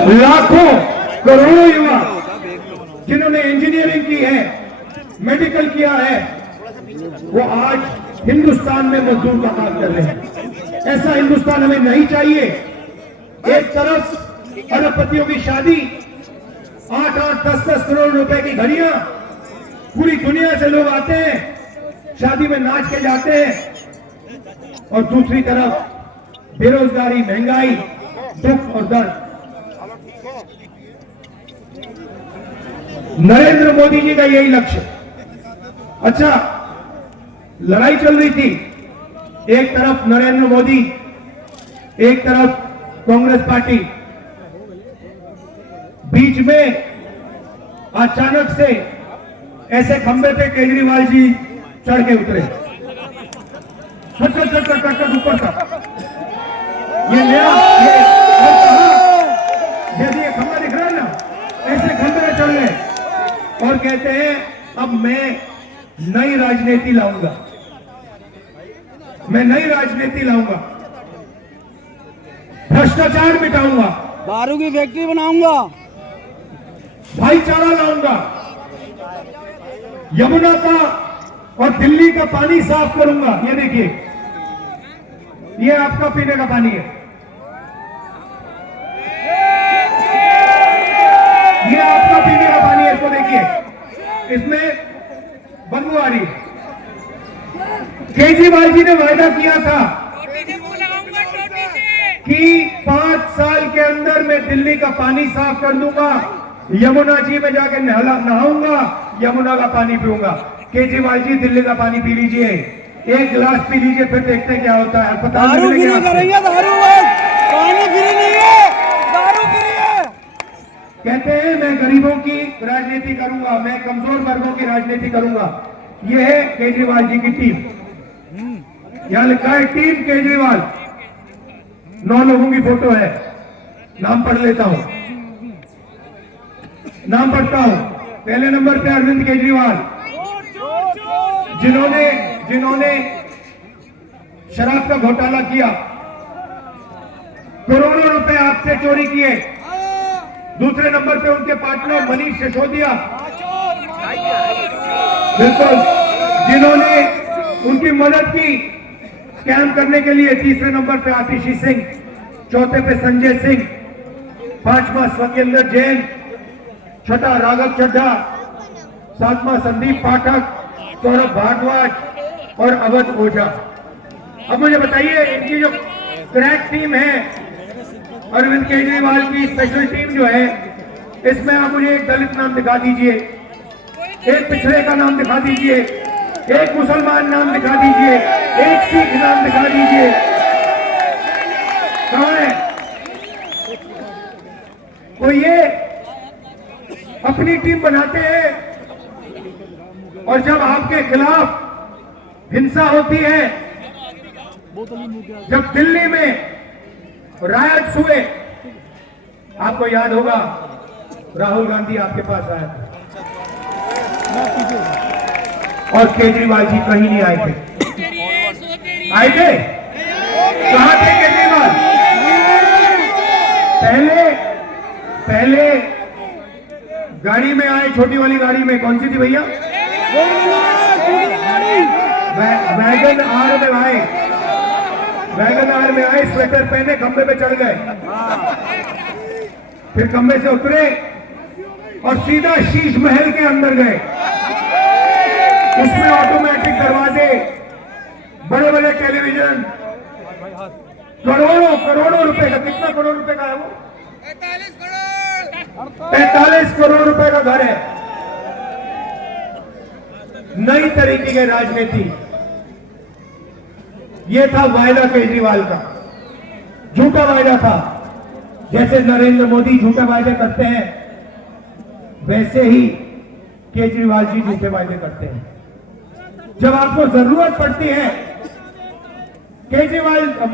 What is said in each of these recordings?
लाखों करोड़ों युवा जिन्होंने इंजीनियरिंग की है, मेडिकल किया है, वो आज हिंदुस्तान में मजदूर का काम कर रहे हैं। ऐसा हिंदुस्तान हमें नहीं चाहिए। एक तरफ अरबपतियों की शादी, 8-8, 10-10 करोड़ रुपए की घड़ियां, पूरी दुनिया से लोग आते हैं, शादी में नाच के जाते हैं, और दूसरी तरफ बेरोजगारी, महंगाई, दुख और दर्द। नरेंद्र मोदी जी का यही लक्ष्य। अच्छा, लड़ाई चल रही थी, एक तरफ नरेंद्र मोदी, एक तरफ कांग्रेस पार्टी, बीच में अचानक से ऐसे खंबे पे केजरीवाल जी चढ़ के उतरे, खट ऊपर तक। ये मेरा जैसे ये खंबा दिख रहा है ना, ऐसे खंबे पे चढ़ गए और कहते हैं अब मैं नई राजनीति लाऊंगा, मैं नई राजनीति लाऊंगा, भ्रष्टाचार मिटाऊंगा, दारू की फैक्ट्री बनाऊंगा, भाईचारा लाऊंगा, यमुना का और दिल्ली का पानी साफ करूंगा। ये देखिए, ये आपका पीने का पानी है, ये आपका पीने का पानी है। इसको देखिए, इसमें बदबू आ रही है। केजरीवाल जी ने वायदा किया था कि 5 साल के अंदर मैं दिल्ली का पानी साफ कर दूंगा, यमुना जी में जाके नहाऊंगा, यमुना का पानी पीऊंगा। केजरीवाल जी, दिल्ली का पानी पी लीजिए, एक गिलास पी लीजिए, फिर देखते हैं क्या होता है। अस्पताल दारू फ्री करेंगे, दारू पानी फ्री नहीं है, दारू फ्री है। कहते हैं मैं गरीबों की राजनीति करूंगा, मैं कमजोर वर्गों की राजनीति करूंगा। यह है केजरीवाल जी की टीम। यहां लिखा है टीम केजरीवाल, 9 लोगों की फोटो है। नाम पढ़ लेता हूं, नाम पढ़ता हूं। पहले नंबर पे अरविंद केजरीवाल, जिन्होंने शराब का घोटाला किया, करोड़ों रुपए आपसे चोरी किए। दूसरे नंबर पे उनके पार्टनर मनीष सिसोदिया, बिल्कुल, जिन्होंने उनकी मदद की स्कैम करने के लिए। तीसरे नंबर पे आतिशी सिंह, चौथे पे संजय सिंह, पांचवा स्वकेंद्र जैन, छठा राघव चड्ढा, सातवां संदीप पाठक, सौरभ भारद्वाज और अवध ओझा। अब मुझे बताइए, इनकी जो क्रैक टीम है, अरविंद केजरीवाल की स्पेशल टीम जो है, इसमें आप मुझे एक दलित नाम दिखा दीजिए, एक पिछड़े का नाम दिखा दीजिए, एक मुसलमान नाम दिखा दीजिए, एक सिख नाम दिखा दीजिए। कहां है? तो ये अपनी टीम बनाते हैं, और जब आपके खिलाफ हिंसा होती है, जब दिल्ली में रायट्स हुए, आपको याद होगा राहुल गांधी आपके पास आया था और केजरीवाल जी कहीं नहीं आए थे। आए थे? कहां थे केजरीवाल? पहले गाड़ी में आए, छोटी वाली गाड़ी में। कौन सी थी भैया? वैगन आर में आए, वैगन आर में आए, स्वेटर पहने, खंबे पे चढ़ गए, फिर खंबे से उतरे और सीधा शीश महल के अंदर गए। उसमें ऑटोमेटिक दरवाजे, बड़े बड़े टेलीविजन, करोड़ों रुपए का। कितना करोड़ रुपए का है वो? 45 करोड़ रुपए का घर है। नई तरीके की राजनीति, ये था वायदा केजरीवाल का, झूठा वायदा था। जैसे नरेंद्र मोदी झूठे वायदे करते हैं, वैसे ही केजरीवाल जी झूठे वायदे करते हैं। जब आपको जरूरत पड़ती है,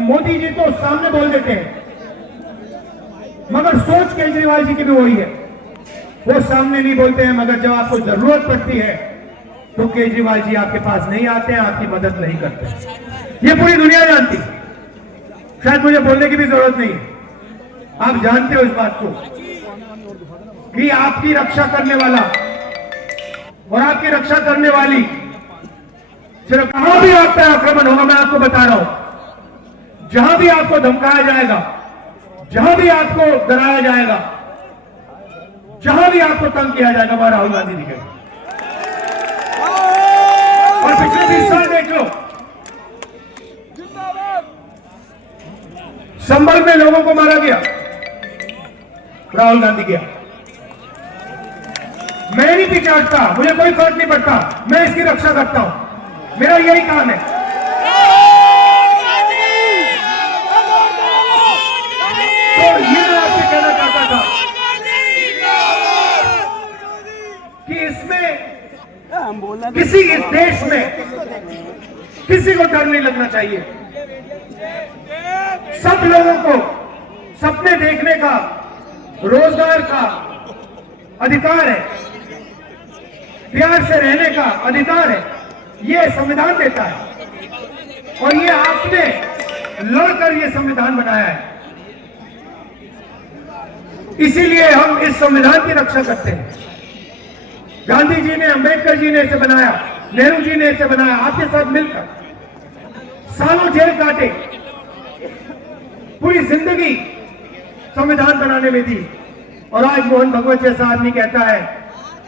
मोदी जी तो सामने बोल देते हैं, मगर सोच केजरीवाल जी की भी वही है, वो सामने नहीं बोलते हैं, मगर जब आपको जरूरत पड़ती है तो केजरीवाल जी आपके पास नहीं आते हैं, आपकी मदद नहीं करते। ये पूरी दुनिया जानती, शायद मुझे बोलने की भी जरूरत नहीं। आप जानते हो इस बात को कि आपकी रक्षा करने वाला और आपकी रक्षा करने वाली सिर्फ कहां भी आप पे आक्रमण होगा, मैं आपको बता रहा हूं, जहां भी आपको धमकाया जाएगा, जहां भी आपको डराया जाएगा, जहां भी आपको तंग किया जाएगा, वहां राहुल गांधी दिखेगा। और पिछले 20 साल देख लो, संभल में लोगों को मारा गया, राहुल गांधी गया। मैं नहीं पीछे हटता, मुझे कोई फर्क नहीं पड़ता, मैं इसकी रक्षा करता हूं, मेरा यही काम है। तो ये मैं आपसे कहना चाहता था कि इसमें किसी इस देश में किसी को डर नहीं लगना चाहिए। सब लोगों को सपने देखने का, रोजगार का अधिकार है, प्यार से रहने का अधिकार है, ये संविधान देता है और ये आपने लड़कर ये संविधान बनाया है। इसीलिए हम इस संविधान की रक्षा करते हैं। गांधी जी ने, अंबेडकर जी ने इसे बनाया, नेहरू जी ने इसे बनाया, आपके साथ मिलकर सालों जेल काटे, पूरी जिंदगी संविधान बनाने में दी, और आज मोहन भगवत जैसा आदमी कहता है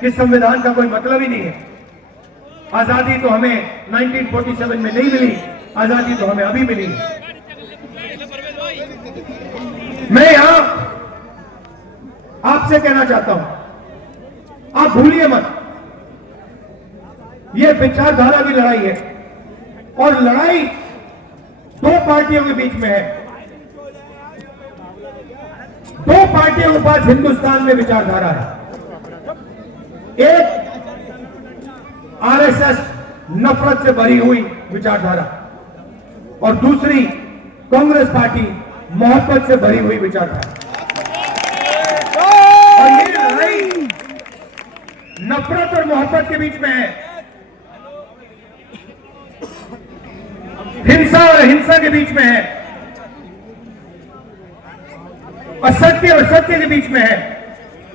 कि संविधान का कोई मतलब ही नहीं है। आजादी तो हमें 1947 में नहीं मिली, आजादी तो हमें अभी मिली। मैं यहां आपसे कहना चाहता हूं, आप भूलिए मत, यह विचारधारा की लड़ाई है और लड़ाई दो पार्टियों के बीच में है। दो पार्टियों के पास हिंदुस्तान में विचारधारा है। एक आरएसएस नफरत से भरी हुई विचारधारा और दूसरी कांग्रेस पार्टी मोहब्बत से भरी हुई विचारधारा। और ये लड़ाई नफरत और मोहब्बत के बीच में है, हिंसा और हिंसा के बीच में है, असत्य और सत्य के बीच में है,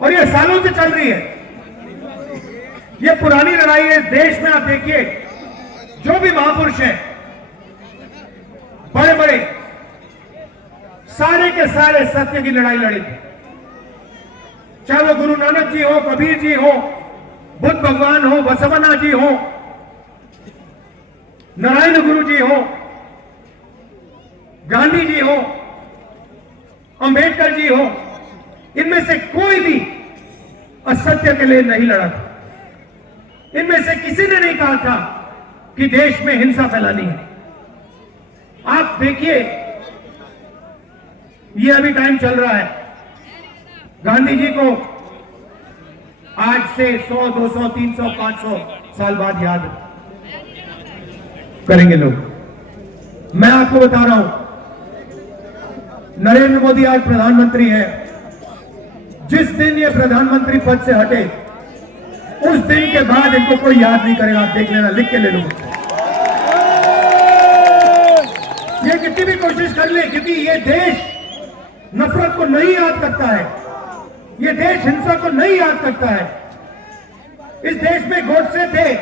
और ये सालों से चल रही है। ये पुरानी लड़ाई है इस देश में। आप देखिए, जो भी महापुरुष हैं, बड़े बड़े, सारे के सारे सत्य की लड़ाई लड़ी थी। चाहे वो गुरु नानक जी हो, कबीर जी हो, बुद्ध भगवान हो, बसवन्ना जी हो, नारायण गुरु जी हो, गांधी जी हो, अंबेडकर जी हो, इनमें से कोई भी असत्य के लिए नहीं लड़ा था। इनमें से किसी ने नहीं कहा था कि देश में हिंसा फैलानी है। आप देखिए, ये अभी टाइम चल रहा है, गांधी जी को आज से 100, 200, 300, 500 साल बाद याद करेंगे लोग। मैं आपको बता रहा हूं, नरेंद्र मोदी आज प्रधानमंत्री है। जिस दिन ये प्रधानमंत्री पद से हटे, उस दिन के बाद इनको कोई याद नहीं करेगा। आप देख लेना, लिख के ले लो। ये कितनी भी कोशिश कर ले, क्योंकि ये देश नफरत को नहीं याद करता है, ये देश हिंसा को नहीं याद करता है। इस देश में गोडसे थे,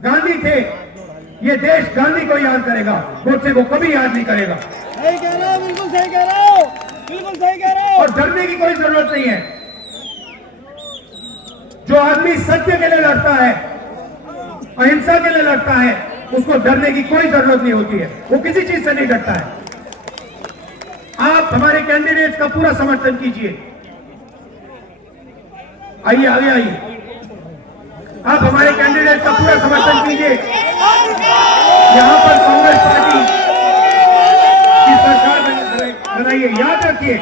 गांधी थे, ये देश गांधी को याद करेगा, गोडसे को कभी याद नहीं करेगा। सही कह रहे हो, बिल्कुल सही कह रहे हो, बिल्कुल सही कह रहे हो। और डरने की कोई जरूरत नहीं है। जो आदमी सत्य के लिए लड़ता है, अहिंसा के लिए लड़ता है, उसको डरने की कोई जरूरत नहीं होती है, वो किसी चीज से नहीं डरता है। आप हमारे कैंडिडेट्स का पूरा समर्थन कीजिए। आइए आइए आइए, आप हमारे कैंडिडेट का पूरा समर्थन कीजिए। यहां पर कांग्रेस पार्टी की सरकार बनाइए। याद रखिए,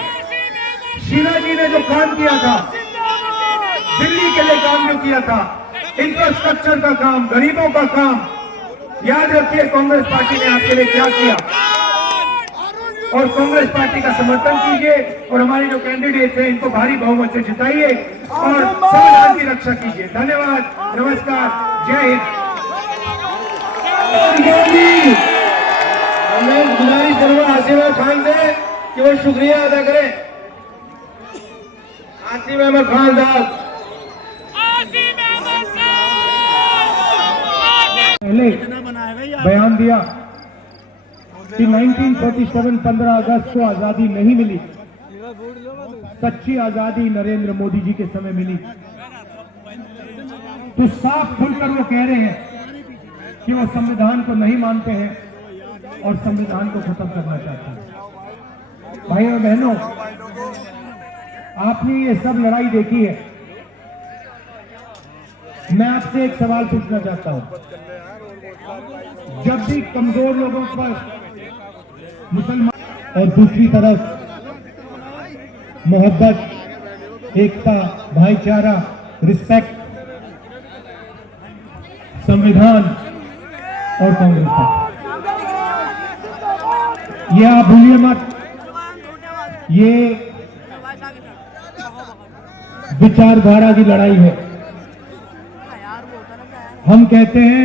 शीला जी ने जो काम किया था, दिल्ली के लिए काम जो किया था, इंफ्रास्ट्रक्चर का काम, गरीबों का काम, याद रखिए कांग्रेस पार्टी ने आपके लिए क्या किया। और कांग्रेस पार्टी का समर्थन कीजिए और हमारे जो कैंडिडेट हैं इनको भारी बहुमत से जिताइए और संविधान की रक्षा कीजिए। धन्यवाद, नमस्कार, जय हिंद। हमें गुजारिश करूंगा आशीर्वाद खान से कि वो शुक्रिया अदा करें। आसिम अहमद खान पहले बयान दिया कि 1947 15 अगस्त को आजादी नहीं मिली, सच्ची आजादी नरेंद्र मोदी जी के समय मिली। तो साफ खुलकर वो कह रहे हैं कि वो संविधान को नहीं मानते हैं और संविधान को खत्म करना चाहते हैं। भाइयों और बहनों, आपने ये सब लड़ाई देखी है। मैं आपसे एक सवाल पूछना चाहता हूं। जब भी कमजोर लोगों पर मुसलमान और दूसरी तरफ मोहब्बत, एकता, भाईचारा, रिस्पेक्ट, संविधान और कांग्रेस पार्टी, ये आप भूलिए मत। ये विचारधारा की लड़ाई है। हम कहते हैं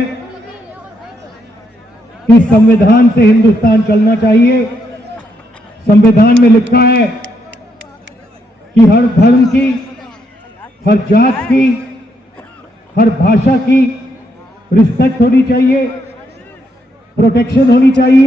कि संविधान से हिंदुस्तान चलना चाहिए। संविधान में लिखा है कि हर धर्म की, हर जात की, हर भाषा की रिस्पेक्ट होनी चाहिए, प्रोटेक्शन होनी चाहिए।